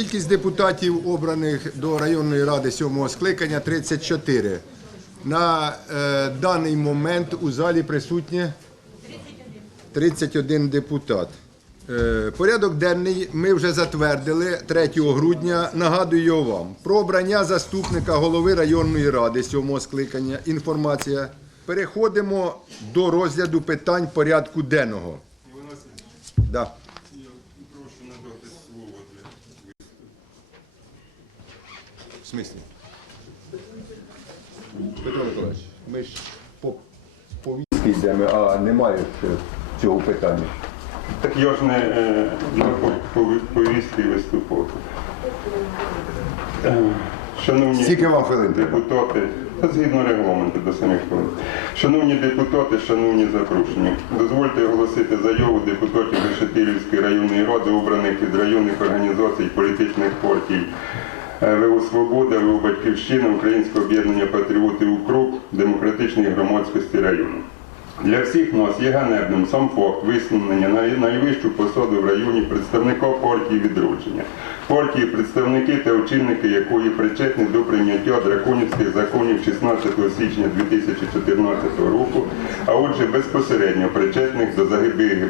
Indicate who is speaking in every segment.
Speaker 1: Кількість депутатів, обраних до районної ради сьомого скликання 34. На е, даний момент у залі присутні 31 депутат. Е, Порядок денний ми вже затвердили 3 грудня. Нагадую вам. Про обрання заступника голови районної ради сьомого скликання. Інформація. Переходимо до розгляду питань порядку денного. Да.
Speaker 2: Прошу надати слово для
Speaker 1: В смислі? Петро Миколаївич, ми ж по повістки йдемо, а немає ще цього питання.
Speaker 2: Так я ж не е, на по- по- повістки виступав. Е, Шановні
Speaker 1: Скільки вам хвилин
Speaker 2: депутати, та згідно регламенту до самих хвилин. Шановні депутати, шановні запрошені, дозвольте оголосити заяву депутатів Решетилівської районної ради, обраних від районних організацій політичних партій. Е, ВО Свобода, ВО Батьківщина, Українське об'єднання патріотів УКРОП, демократичної громадськості району. Для всіх нас є ганебним сам факт висунення на найвищу посаду в районі представника партії відродження. Партії, представники та очільники якої причетні до прийняття драконівських законів 16 січня 2014 року, а отже безпосередньо причетних до загибелі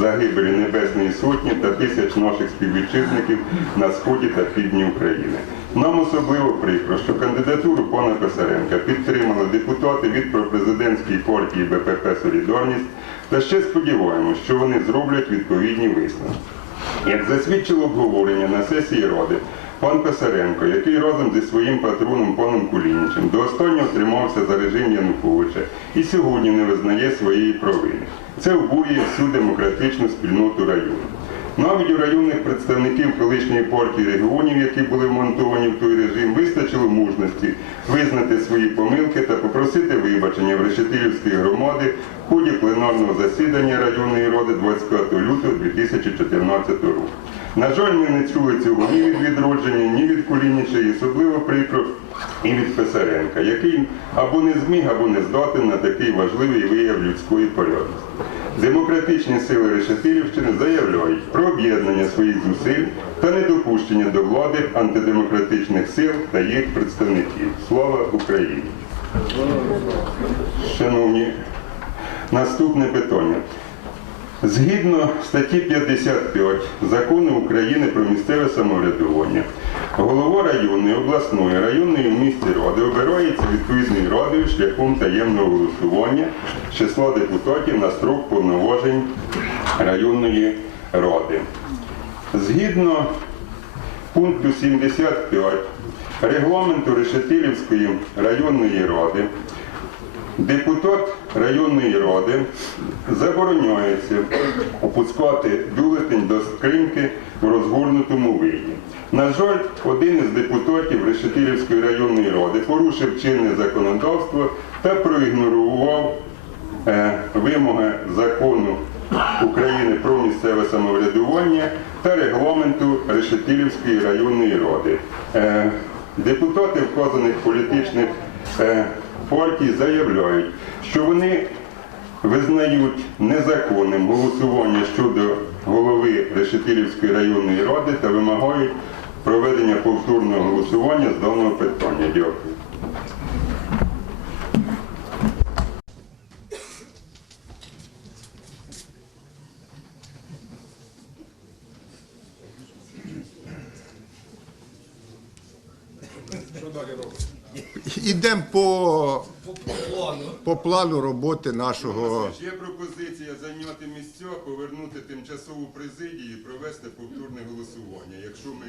Speaker 2: загибелі Небесної Сотні та тисяч наших співвітчизників на сході та півдні України. Нам особливо прикро, що кандидатуру пана Писаренка підтримали депутати від пропрезидентської партії БПП Солідарність та ще сподіваємося, що вони зроблять відповідні висновки. Як засвідчило обговорення на сесії Ради, пан Писаренко, який разом зі своїм патроном паном Кулінічем до останнього тримався за режим Януковича і сьогодні не визнає своєї провини. Це обурює всю демократичну спільноту району. Навіть у районних представників колишньої партії регіонів, які були вмонтовані в той режим, вистачило мужності визнати свої помилки та попросити вибачення в Решетилівської громади в ході пленарного засідання районної ради 25 лютого 2014 року. На жаль, ми не чули цього ні від відродження, ні від Кулініча, і особливо прикро і від Писаренка, який або не зміг, або не здатен на такий важливий вияв людської порядності. Демократичні сили Решетилівщини заявляють про об'єднання своїх зусиль та недопущення до влади антидемократичних сил та їх представників. Слава Україні! Шановні, наступне питання. Згідно статті 55 Закону України про місцеве самоврядування, голова районної, обласної, районної в місті ради обирається відповідною радою шляхом таємного голосування числа депутатів на строк повноважень районної ради. Згідно пункту 75 регламенту Решетилівської районної ради Депутат районної ради забороняється опускати бюлетень до скриньки в розгорнутому виді. На жаль, один із депутатів Решетилівської районної ради порушив чинне законодавство та проігнорував е, вимоги закону України про місцеве самоврядування та регламенту Решетилівської районної ради. Е, Депутати вказаних політичних е, партій заявляють, що вони визнають незаконним голосування щодо голови Решетилівської районної ради та вимагають проведення повторного голосування з даного питання. Дякую.
Speaker 1: Ідемо по, по плану роботи нашого.
Speaker 2: Є пропозиція зайняти місця, повернути тимчасову президію і провести повторне голосування. Якщо ми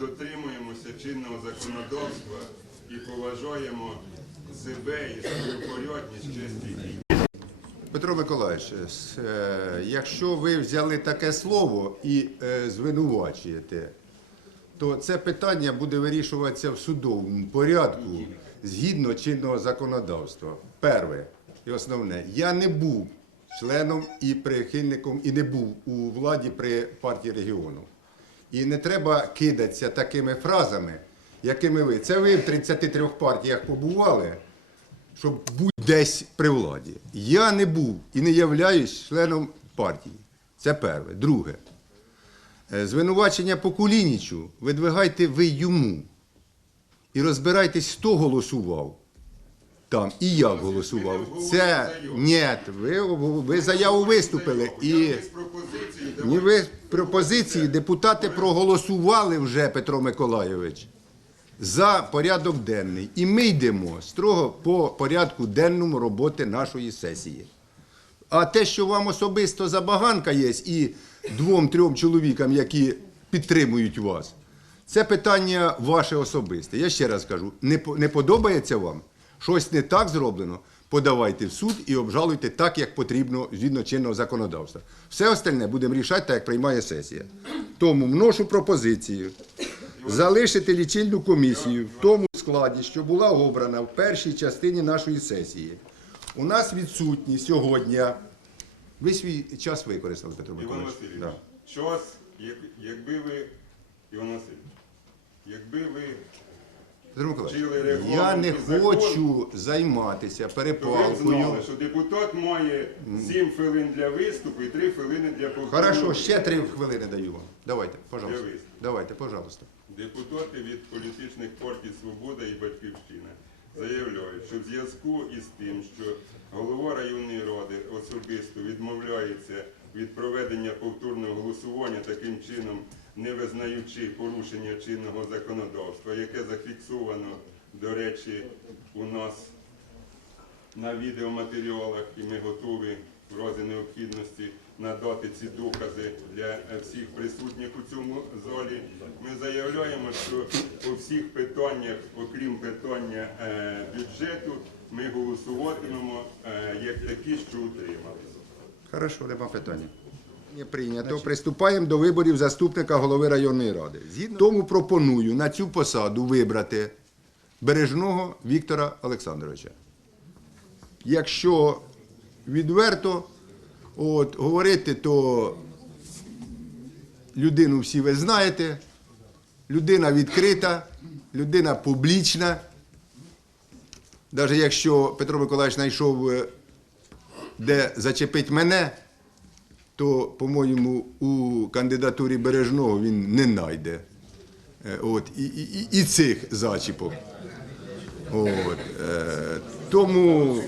Speaker 2: дотримуємося чинного законодавства і поважаємо себе і свою порядність, честь і.
Speaker 1: Петро Миколаївич, е, якщо ви взяли таке слово і е, звинувачуєте, то це питання буде вирішуватися в судовому порядку згідно чинного законодавства. Перше і основне, я не був членом і прихильником, і не був у владі при партії регіону. І не треба кидатися такими фразами, якими ви. Це ви в 33 партіях побували, щоб бути десь при владі. Я не був і не являюсь членом партії. Це перше. Друге. Е, Звинувачення по Кулінічу видвигайте ви йому. І розбирайтесь, хто голосував там і як голосував. Це ні, ви, ви заяву виступили. І ні, ви пропозиції депутати проголосували вже, Петро Миколайович, за порядок денний. І ми йдемо строго по порядку денному роботи нашої сесії. А те, що вам особисто забаганка є, і двом-трьом чоловікам, які підтримують вас, це питання ваше особисте. Я ще раз кажу, не, подобається вам, щось не так зроблено, подавайте в суд і обжалуйте так, як потрібно згідно чинного законодавства. Все остальне будемо рішати так, як приймає сесія. Тому вношу пропозицію залишити лічильну комісію в тому складі, що була обрана в першій частині нашої сесії. У нас відсутні сьогодні. Ви свій час використали, Петро
Speaker 2: Іван
Speaker 1: Миколаївич.
Speaker 2: Васильович,
Speaker 1: Да.
Speaker 2: час, як, якби ви, Іван Васильович, якби ви,
Speaker 1: Петро Миколаївич,
Speaker 2: регламент
Speaker 1: я не
Speaker 2: і закон.
Speaker 1: хочу займатися
Speaker 2: то ви
Speaker 1: перепалкою.
Speaker 2: знали, що депутат має 7 хвилин для виступу і 3 хвилини для повторного.
Speaker 1: Хорошо, ще три хвилини даю вам. Давайте, пожалуйста.
Speaker 2: Для.
Speaker 1: Давайте, пожалуйста.
Speaker 2: Депутати від політичних партій Свобода і Батьківщина заявляють, що в зв'язку із тим, що голова районної ради особисто відмовляється від проведення повторного голосування таким чином, не визнаючи порушення чинного законодавства, яке зафіксовано, до речі, у нас на відеоматеріалах, і ми готові в разі необхідності надати ці докази для е, всіх присутніх у цьому залі. Ми заявляємо, що по всіх питаннях, окрім питання е, бюджету, ми голосуватимемо е, як такі, що утрималися.
Speaker 1: Хорошо, нема питання. Не прийнято. Приступаємо до виборів заступника голови районної ради. Згідно тому пропоную на цю посаду вибрати Бережного Віктора Олександровича. Якщо відверто от, говорити, то людину всі ви знаєте, людина відкрита, людина публічна. Навіть якщо Петро Миколаївич знайшов е, де зачепить мене, то, по-моєму, у кандидатурі Бережного він не знайде. Е, От, і, і, і- цих зачіпок. От, е, тому,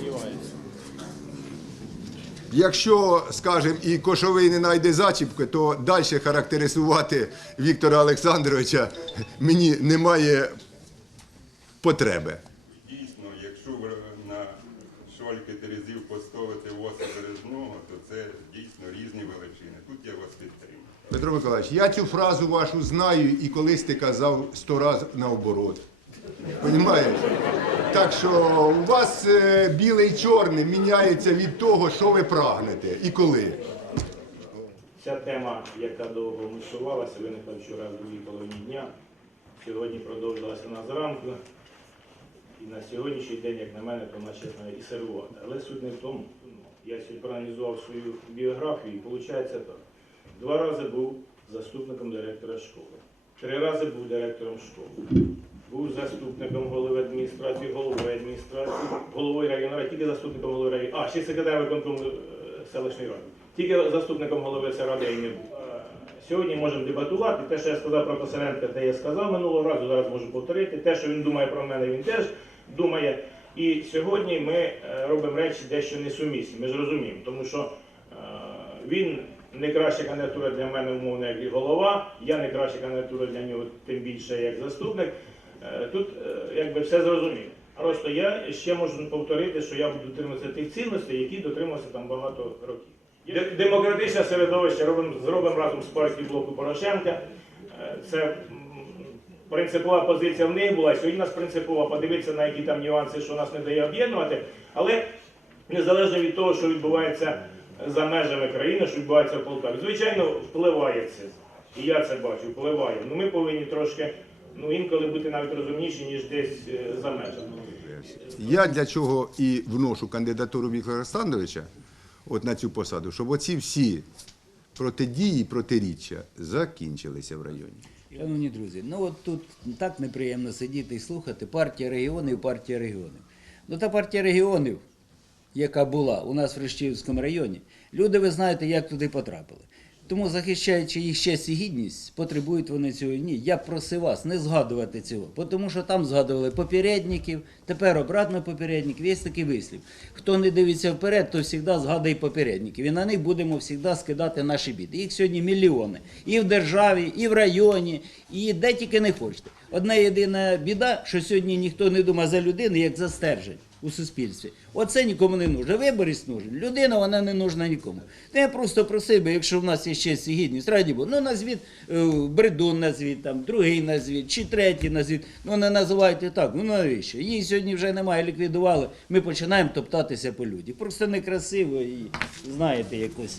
Speaker 1: якщо, скажімо, і Кошовий не знайде зачіпки, то далі характеризувати Віктора Олександровича мені немає потреби.
Speaker 2: Дійсно, якщо на шальки Терезів поставити Воса Бережного, то це дійсно різні величини. Тут я вас підтримую.
Speaker 1: Петро Миколаївич, я цю фразу вашу знаю і колись ти казав сто разів наоборот. Понімаєш? Так що у вас е, біле і чорне міняється від того, що ви прагнете і коли.
Speaker 3: Ця тема, яка довго мусувалася, виникла вчора в другій половині дня. Сьогодні продовжилася на зранку. І на сьогоднішній день, як на мене, то вона і сервувати. Але суть не в тому. Я сьогодні проаналізував свою біографію і виходить так. Два рази був заступником директора школи. Три рази був директором школи. Був заступником голови адміністрації, головою адміністрації, головою районної тільки заступником голови району. А, ще секретар виконкому е, селищної ради. Тільки заступником голови ради не був. Е, Сьогодні можемо дебатувати. Те, що я сказав про Косаренка, те я сказав минулого разу, зараз можу повторити. Те, що він думає про мене, він теж думає. І сьогодні ми е, робимо речі дещо несумісні. Ми ж розуміємо, тому що він не краща кандидатура для мене, умовно, як і голова, я не краща кандидатура для нього, тим більше як заступник. Е, Тут е, якби все зрозуміло. Просто я ще можу повторити, що я буду дотримуватися тих цінностей, які дотримався там багато років. Демократичне середовище робимо, зробимо разом з партією блоку Порошенка. Е, Це принципова позиція в них була. Сьогодні у нас принципова подивитися на які там нюанси, що нас не дає об'єднувати. Але незалежно від того, що відбувається за межами країни, що відбувається в Полтаві, звичайно, впливає це. І я це бачу, впливає. Ну ми повинні трошки ну інколи бути навіть розумніші, ніж десь е, за межами.
Speaker 1: Я для чого і вношу кандидатуру Віктора Олександровича от на цю посаду, щоб оці всі протидії, протиріччя закінчилися в районі.
Speaker 4: Шановні друзі, ну от тут так неприємно сидіти і слухати партія регіонів, партія регіонів. Ну та партія регіонів, яка була у нас в Рещівському районі, люди, ви знаєте, як туди потрапили. Тому, захищаючи їх честь і гідність, потребують вони цього. Ні, я просив вас не згадувати цього, тому що там згадували попередників, тепер обратно попередників. Є такий вислів. Хто не дивиться вперед, то завжди згадує попередників. І на них будемо завжди скидати наші біди. Їх сьогодні мільйони. І в державі, і в районі, і де тільки не хочете. Одна єдина біда, що сьогодні ніхто не думає за людину, як за стержень у суспільстві. Оце нікому не нужно. Виборець нужен. Людина вона не нужна нікому. Я просто просив би, якщо в нас є честь і гідність, раді Богу, ну назвіть е, бредун назвіть, там, другий назвіть, чи третій назвіть. Ну не називайте так. Ну навіщо? Її сьогодні вже немає, ліквідували. Ми починаємо топтатися по людях. Просто некрасиво і знаєте якось.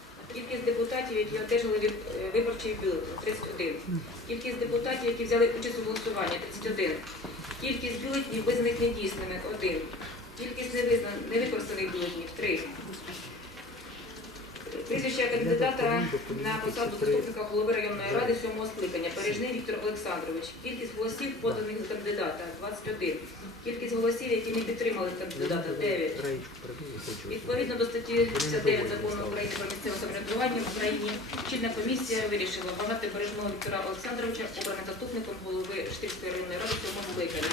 Speaker 5: Кількість депутатів, які одержали від- е, виборчий бюлетень 31. Кількість депутатів, які взяли участь у голосуванні 31. Кількість бюлетнів визнаних недійсними 1. Кількість невикористаних бюлетнів 3 прізвища кандидата на посаду заступника голови районної ради сьомого скликання. Бережний Віктор Олександрович. Кількість голосів поданих за кандидата 21. Кількість голосів, які не підтримали кандидата 9. Відповідно до статті 59 закону України про місцеве самоврядування в Україні чільна комісія вирішила багато бережного Віктора Олександровича обраним заступником голови Штирської районної ради сьомого скликання.